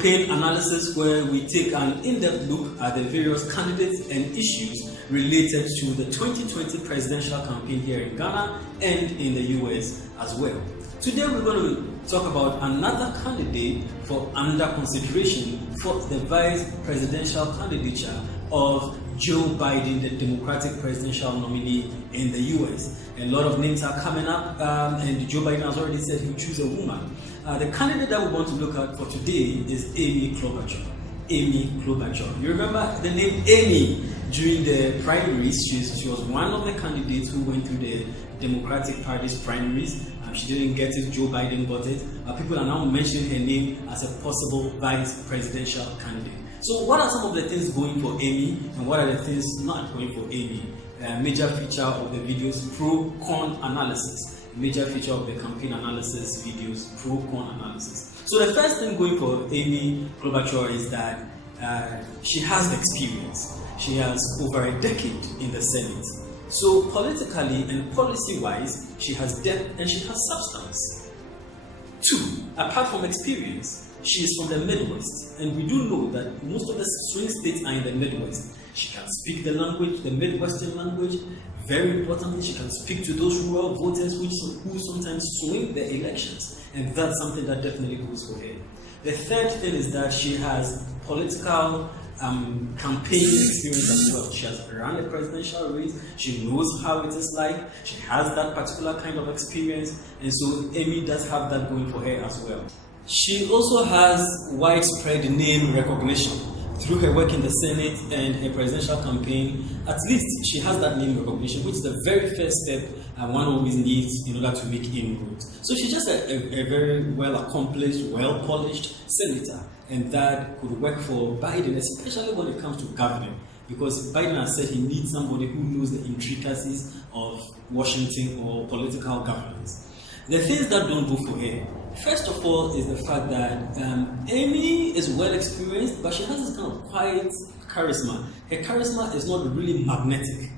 campaign analysis, where we take an in-depth look at the various candidates and issues related to the 2020 presidential campaign here in Ghana and in the US as well. Today we're going to talk about another candidate for under consideration for the vice presidential candidature of Joe Biden, the Democratic presidential nominee in the US. A lot of names are coming up, and Joe Biden has already said he'll choose a woman. The candidate that we want to look at for today is Amy Klobuchar. Amy Klobuchar. You remember the name Amy during the primaries? She was one of the candidates who went through the Democratic Party's primaries. She didn't get it, Joe Biden got it. People are now mentioning her name as a possible vice presidential candidate. So what are some of the things going for Amy, and what are the things not going for Amy? Major feature of the videos, pro-con analysis. Major feature of the campaign analysis videos, pro-con analysis. So the first thing going for Amy Klobuchar is that she has experience. She has over a decade in the Senate. So politically and policy-wise, she has depth and she has substance. 2, apart from experience, she is from the Midwest, and we do know that most of the swing states are in the Midwest. She can speak the language, the Midwestern language. Very importantly, she can speak to those rural voters who sometimes swing the elections, and that's something that definitely goes for her. The third thing is that she has political campaign experience as well. She has run a presidential race. She knows how it is like. She has that particular kind of experience, and so Amy does have that going for her as well. She also has widespread name recognition through her work in the Senate and her presidential campaign. At least she has that name recognition, which is the very first step one always needs in order to make inroads. So she's just a very well accomplished, well polished senator, and that could work for Biden, especially when it comes to governing, because Biden has said he needs somebody who knows the intricacies of Washington or political governance. The things that don't go for her, first of all, is the fact that Amy is well experienced, but she has this kind of quiet charisma. Her charisma is not really magnetic.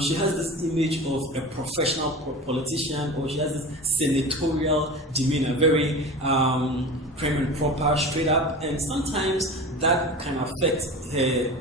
She has this image of a professional politician, or she has this senatorial demeanor, very prim and proper, straight up, and sometimes that can affect her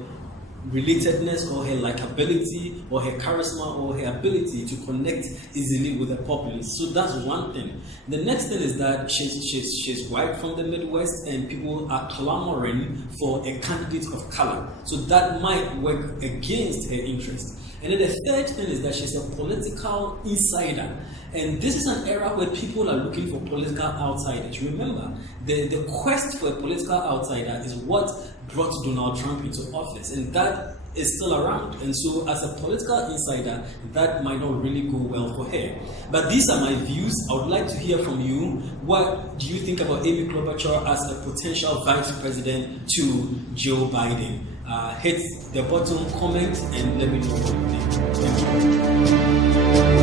relatedness or her likability or her charisma or her ability to connect easily with the populace. So that's one thing. The next thing is that she's white from the Midwest, and people are clamoring for a candidate of color. So that might work against her interest. And then the third thing is that she's a political insider. And this is an era where people are looking for political outsiders. Remember, the quest for a political outsider is what brought Donald Trump into office, and that is still around. And so as a political insider, that might not really go well for her. But these are my views. I would like to hear from you. What do you think about Amy Klobuchar as a potential vice president to Joe Biden? Hit the button, comment, and let me know what you think. Thank you.